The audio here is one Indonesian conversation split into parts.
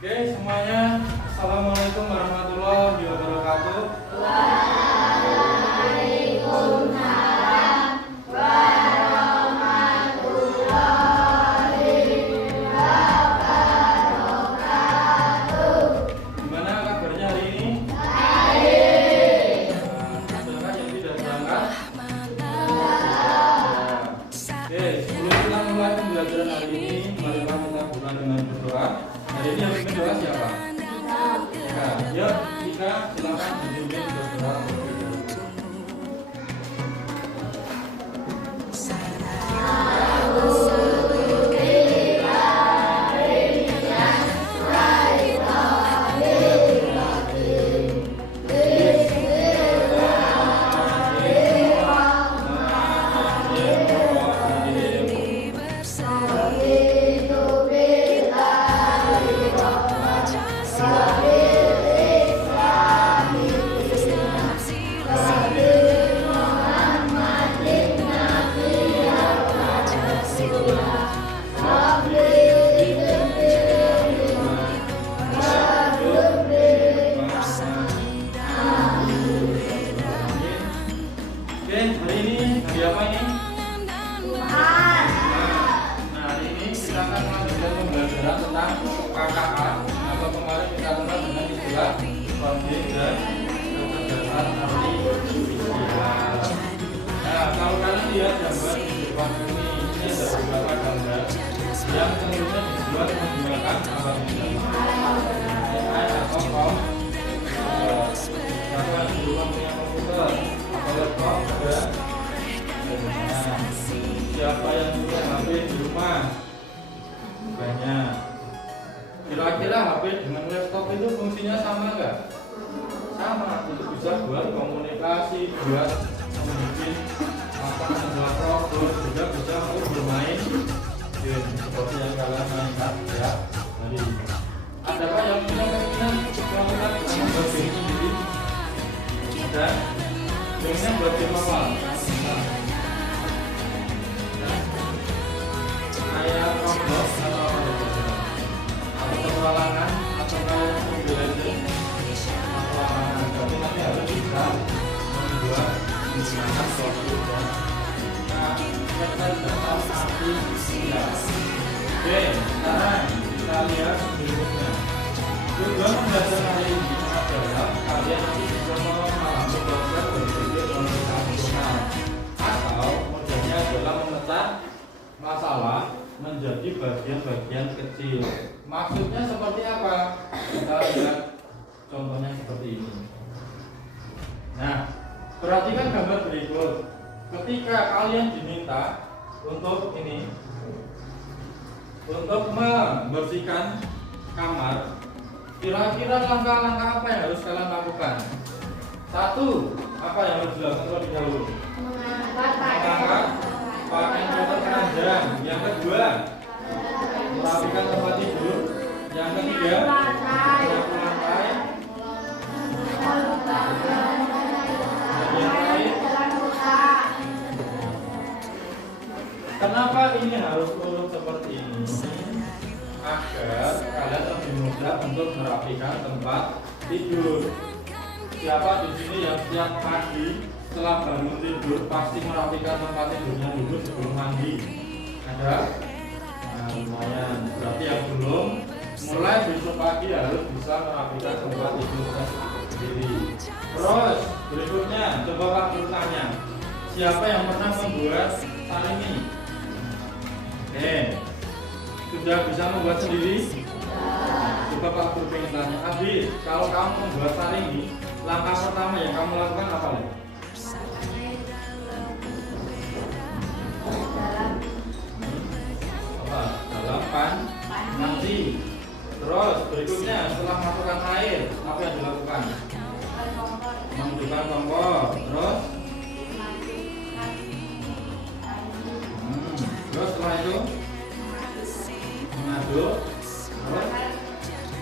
Oke semuanya, assalamualaikum warahmatullahi wabarakatuh. Waalaikumsalam warahmatullahi wabarakatuh. Gimana kabarnya hari ini? Baik. Silakan yang tidak berangkat. Oke, sebelum kita mulai pembelajaran hari ini, marilah kita buka dengan berdoa. Hari ini yang berdoa siapa? Ya, kita silakan dipimpin berdoa. Oke, hari ini hari apa ini? Tuhan. Nah, hari ini kita akan melanjutkan pembelajaran tentang KKA atau kemarin kita kenal dengan istilah kondisi dan kecerdasan artifisial. Nah, kalau kalian lihat gambar di depan ini ada beberapa gambar yang tentunya dibuat menggunakan apa ini? AI atau komputer. Siapa yang di rumah punya komputer atau laptop ada? Nah, siapa yang punya HP di rumah? Banyak. Kira-kira HP dengan laptop itu fungsinya sama nggak? Sama. Itu bisa buat komunikasi, buat membuat membuat program, juga bisa untuk bermain game seperti yang kalian mainkan ya. Tadi. Adakah yang punya keinginan melakukan membuat game sendiri? Dan gamenya buat game apa? Kayak Roblox atau petualangan atau kalau Mobile Legends petualangan, tapi nanti harus bisa membuat menggunakan software dan kecerdasan artifisial. Oke, sekarang kita lihat berikutnya. Tujuan pembelajaran hari ini adalah kalian nanti bisa memahami konsep berpikir organisasional atau modelnya adalah memecah masalah menjadi bagian-bagian kecil. Maksudnya seperti apa? Kita lihat contohnya seperti ini. Nah, perhatikan gambar berikut. Ketika kalian diminta untuk ini, untuk membersihkan kamar, kira-kira langkah-langkah apa yang harus kalian lakukan? Satu, apa yang harus dilakukan terlebih dahulu? Mengangkat pakaian kotor keranjang. Yang kedua, merapikan tempat tidur. Yang ketiga, menyapu lantai. Dan yang terakhir, kenapa ini harus urut seperti ini? Agar kalian lebih mudah untuk merapikan tempat tidur. Siapa di sini yang setiap pagi setelah bangun tidur pasti merapikan tempat tidurnya dulu sebelum mandi? Ada? Nah, lumayan. Berarti yang belum, mulai besok pagi harus bisa merapikan tempat tidurnya sendiri. Terus berikutnya, coba Pak tanya, siapa yang pernah membuat sarimi? Oke, sudah bisa membuat sendiri? Coba Pak Guru pengen tanya, Adi, kalau kamu membuat sarimi, langkah pertama yang kamu lakukan apa lagi? Dalam panci. Terus berikutnya setelah masukkan air, apa yang dilakukan? Menghidupkan kompor. Terus terus setelah itu mengaduk. Terus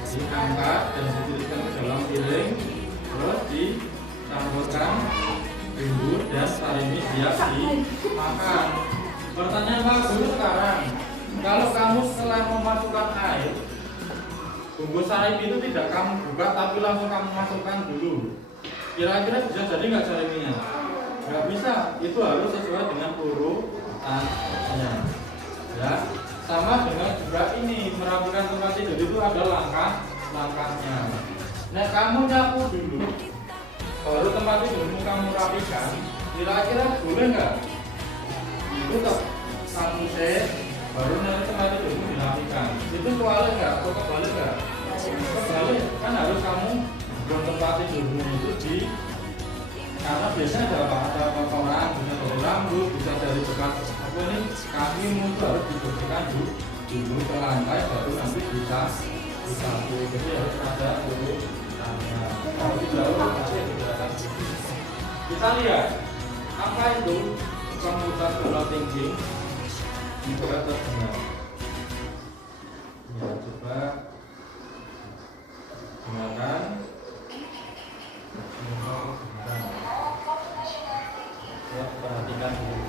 diangkat dan ditiriskan ke dalam piring. Terus dicampurkan bumbu dan sarimi siap dimakan. Pertanyaan Pak Guru sekarang, kalau kamu setelah memasukkan air, bungkus sarip itu tidak kamu buka tapi langsung kamu masukkan dulu. Kira-kira bisa jadi nggak saripnya? Nggak bisa, itu harus sesuai dengan urutannya. Ya, sama dengan juga ini merapikan tempat tidur itu ada langkahnya. Nah, kamu nyapu dulu, baru tempat tidurmu kamu rapikan. Kira-kira boleh nggak? Itu satu set, baru nanti tempat tidurmu dirapikan. Itu kebalik nggak? Atau kebalik nggak? Kebalik, kan harus kamu belum tempat tidurmu itu di, karena biasanya ada apa? Ada kotoran, bisa dari rambut, bisa dari bekas apa ini, kakimu itu harus dibersihkan dulu ke lantai, baru nanti bisa disapu. Jadi harus ada urutannya. Kalau tidak urut nanti tidak. Kita lihat apa itu komputer color thinking itu atau benar. Ya, coba gunakan. Ya, perhatikan dulu.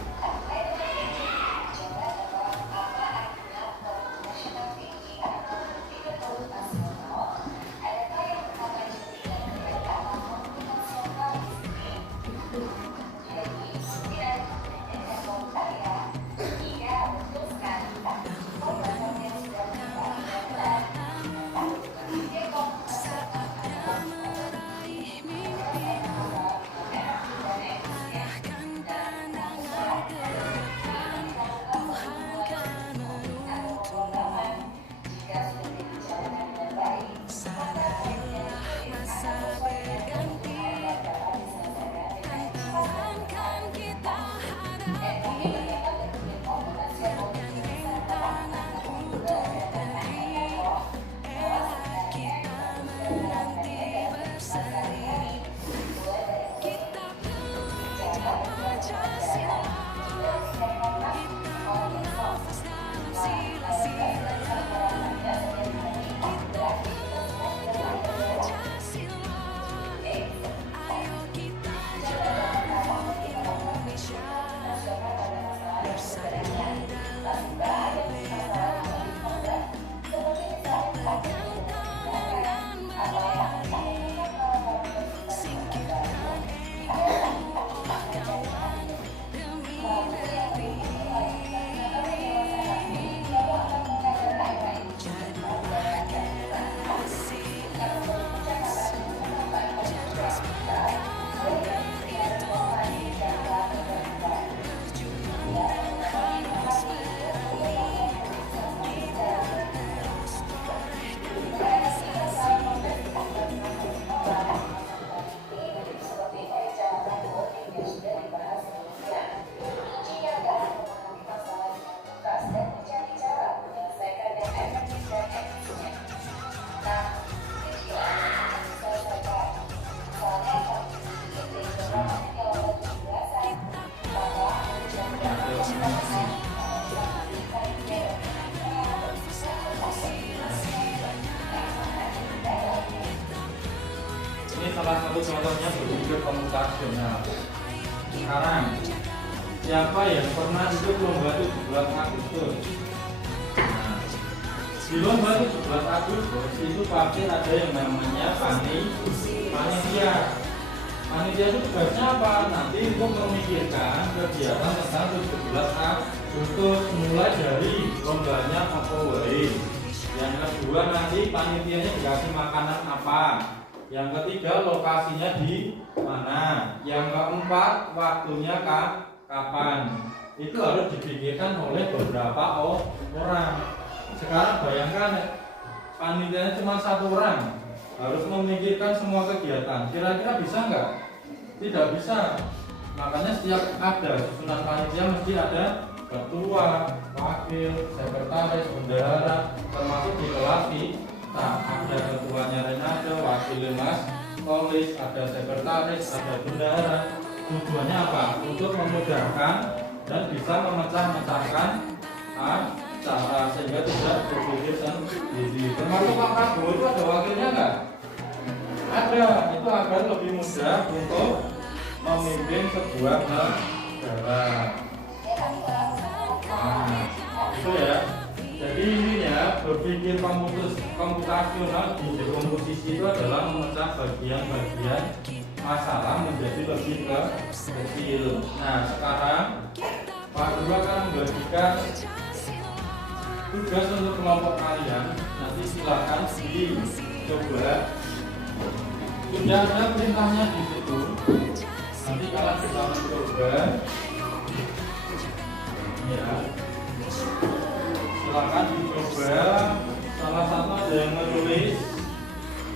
Ini salah satu contohnya berpikir komputasional. Sekarang, siapa yang pernah ikut lomba 17 Agustus? Nah, di lomba 17 Agustus itu pasti ada yang namanya panitia. Panitia itu tugasnya apa? Nanti untuk memikirkan kegiatan tentang 17 Agustus, mulai dari lombanya apa wae. Yang kedua, nanti panitianya dikasih makanan apa. Yang ketiga, lokasinya di mana. Yang keempat, waktunya kapan. Itu harus dipikirkan oleh beberapa orang. Sekarang bayangkan, panitianya cuma satu orang, harus memikirkan semua kegiatan. Kira-kira bisa nggak? Tidak bisa. Makanya setiap ada susunan panitia mesti ada ketua, wakil, sekretaris, bendahara, termasuk di kelas ada ketuanya Renado, wakilnya Mas Kolis, ada sekretaris, ada bendahara. Tujuannya apa? Untuk memudahkan dan bisa memecah-mecahkan acara sehingga tidak berpikir sendiri. Termasuk Pak Prabowo itu ada wakilnya nggak? Ada. Itu agar lebih mudah untuk memimpin sebuah negara. Nah, itu ya. Jadi intinya berpikir komputasional di dekomposisi itu adalah memecah bagian-bagian masalah menjadi lebih kecil. Nah, sekarang Pak Guru akan membagikan tugas untuk kelompok kalian. Nanti silakan dicoba. Sudah ada perintahnya di situ. Nanti kalian bisa mencoba. Ya. Silakan dicoba. Salah satu ada yang menulis.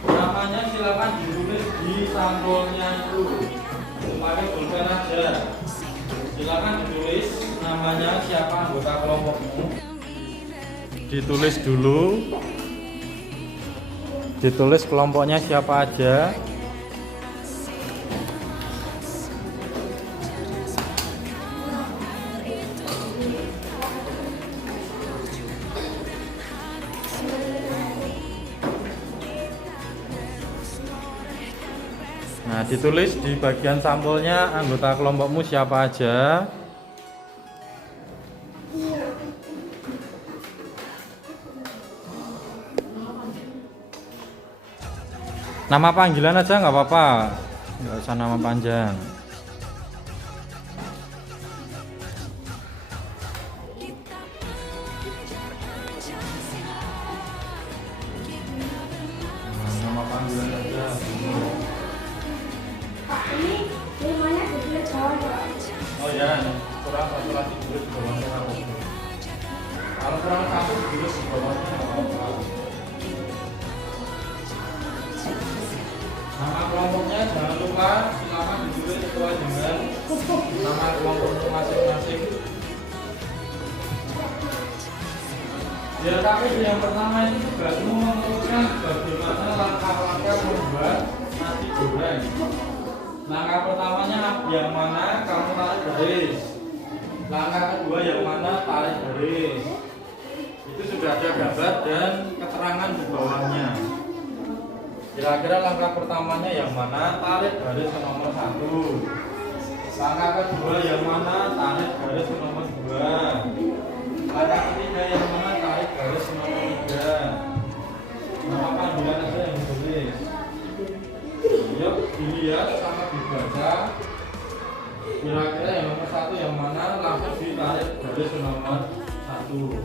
Namanya silakan ditulis di sampulnya itu. Pakai pulpen aja. Silakan ditulis namanya siapa anggota kelompokmu. Ditulis dulu. Ditulis kelompoknya siapa aja. Nah, ditulis di bagian sampulnya anggota kelompokmu siapa aja. Nama panggilan aja nggak apa-apa, nggak usah nama panjang. Nama panggilan aja. Pak, ini gimana ditulis bawah? Oh ya, kurang satu lagi ditulis di bawahnya. Kalau kurang satu ditulis di bawahnya nggak apa-apa. Nama kelompoknya jangan lupa silakan ditulis sesuai dengan nama kelompoknya masing-masing. Biar tapi yang pertama itu juga semua meneruskan bagaimana langkah-langkah membuat nasi goreng. Langkah pertamanya yang mana kamu tarik garis. Langkah kedua yang mana tarik garis. Itu sudah ada gambar dan keterangan di bawahnya. Kira-kira langkah pertamanya yang mana? Tarik garis ke nomor 1. Langkah kedua yang mana? Tarik garis ke nomor 2. Langkah ketiga yang mana? Tarik garis ke nomor 3. Nama panggilan aja yang ditulis. Yuk dilihat sama dibaca. Kira-kira yang nomor 1 yang mana? Langsung ditarik garis ke nomor 1.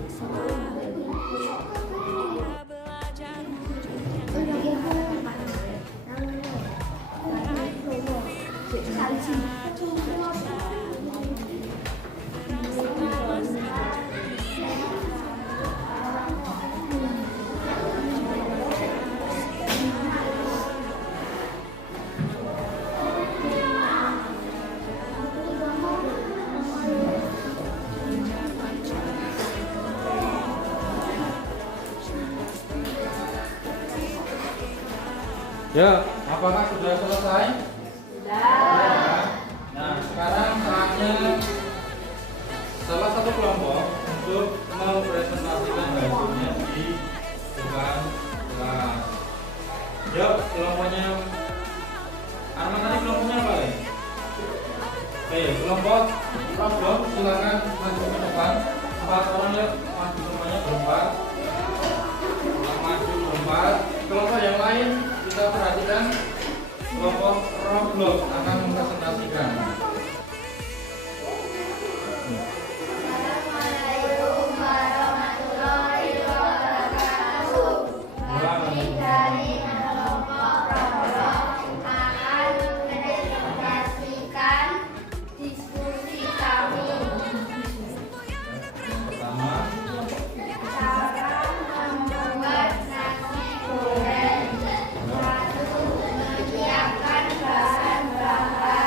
Ya, apakah sudah selesai? Sudah. Nah, sekarang saatnya salah satu kelompok untuk mempresentasikan hasilnya di depan kelas. Yuk, kelompoknya Arman tadi kelompoknya apa ya? Oke, kelompok problem silakan maju ke depan. 4 orang yuk, maju semuanya berempat. Maju berempat. Kelompok yang lain kita perhatikan, kelompok Roblox akan mempresentasikan. Assalamualaikum warahmatullahi wabarakatuh. Kami dari kelompok Roblox akan mempresentasikan diskusi kami. Pertama, Cara membuat nasi goreng. 1. Menyiapkan bahan-bahan.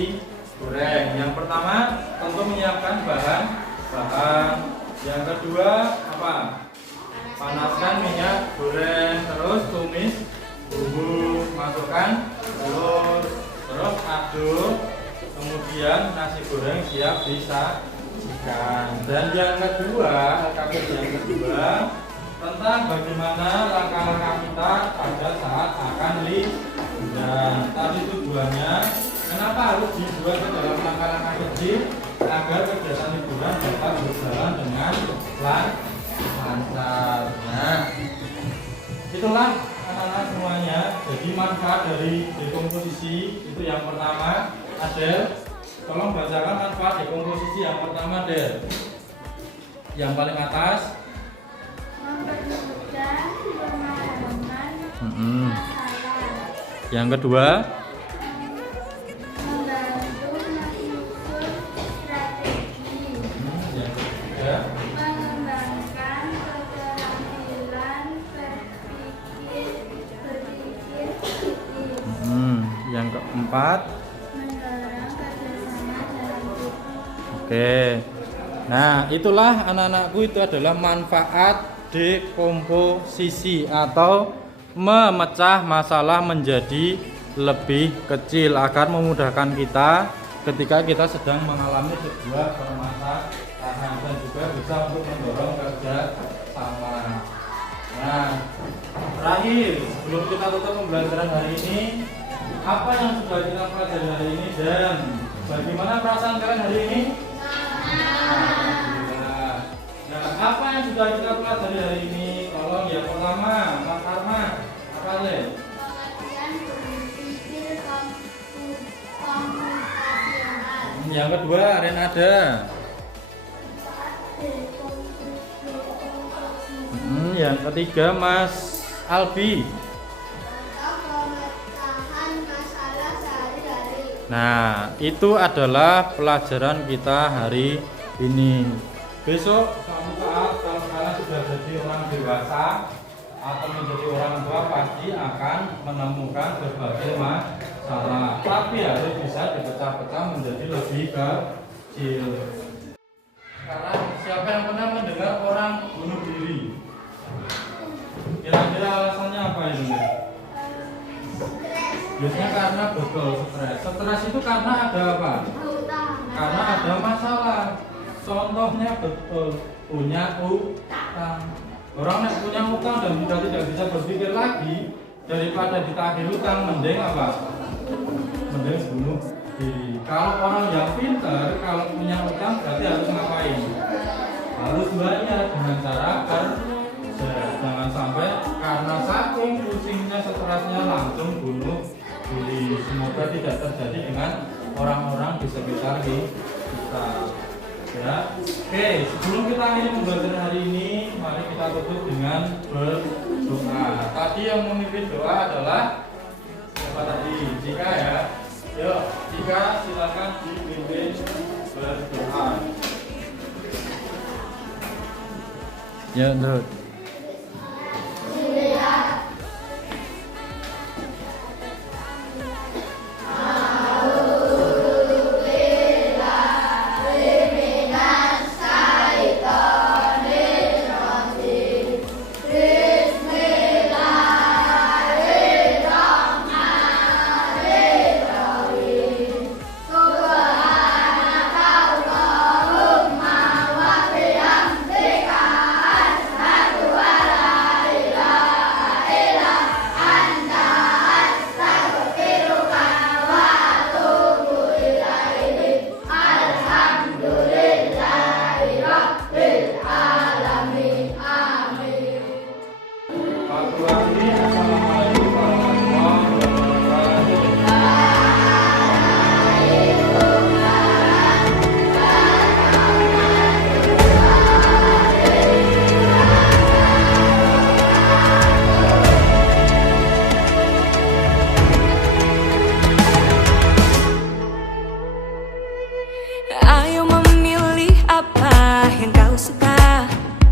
nasi goreng. Yang pertama tentu menyiapkan bahan. Yang kedua apa? Panaskan minyak goreng, terus tumis bumbu, masukkan telur, terus aduk. Kemudian nasi goreng siap disajikan. Dan yang kedua, tentang bagaimana langkah-langkah kita pada saat akan liburan. Tadi tujuannya, kenapa harus dibuat ke dalam langkah-langkah kecil agar kegiatan liburan dapat berjalan dengan lancar. Nah, itulah anak-anak semuanya. Jadi manfaat dari dekomposisi itu yang pertama. Adel, tolong bacakan manfaat dekomposisi yang pertama, Del. Yang paling atas. Mempermudah pemahaman masalah. Yang kedua. Membantu menyusun strategi. Yang ketiga. Mengembangkan keterampilan berpikir kritis. Yang keempat. Mendorong kerjasama dalam grup. Oke. Nah, itulah anak-anakku, itu adalah manfaat dekomposisi atau memecah masalah menjadi lebih kecil agar memudahkan kita ketika kita sedang mengalami sebuah permasalahan dan juga bisa untuk mendorong kerja sama. Nah, terakhir sebelum kita tutup pembelajaran hari ini, apa yang sudah kita pelajari hari ini dan bagaimana perasaan kalian hari ini? Nah, apa yang sudah kita pelajari hari ini? Tolong yang pertama, Mas Arman, apa Le? Pengertian berpikir komputasional. Yang kedua, Renada. Yang ketiga, Mas Albi. Pemecahan masalah sehari-hari. Nah, itu adalah pelajaran kita hari ini. Besok suatu saat kalau kalian sudah jadi orang dewasa atau menjadi orang tua, pasti akan menemukan berbagai masalah, tapi harus bisa dipecah-pecah menjadi lebih kecil. Sekarang siapa yang pernah mendengar orang bunuh diri? Kira-kira alasannya apa itu? Biasanya karena betul stres. Stres itu karena ada apa? Karena ada masalah. Contohnya betul punya utang. Orang yang punya utang dan sudah tidak bisa berpikir lagi, daripada ditagih utang, mending apa? Mending bunuh diri. Kalau orang yang pintar, kalau punya utang berarti harus ngapain? Harus bayar dengan cara kerja. Jangan sampai karena saking pusingnya, stresnya langsung bunuh diri. Semoga tidak terjadi dengan orang-orang di sekitar kita. Ya. Oke, sebelum kita akhiri pembelajaran hari ini, mari kita tutup dengan berdoa. Tadi yang memimpin doa adalah siapa tadi? Jika ya. Yuk, Jika silakan dipimpin berdoa. Ya, Ndut.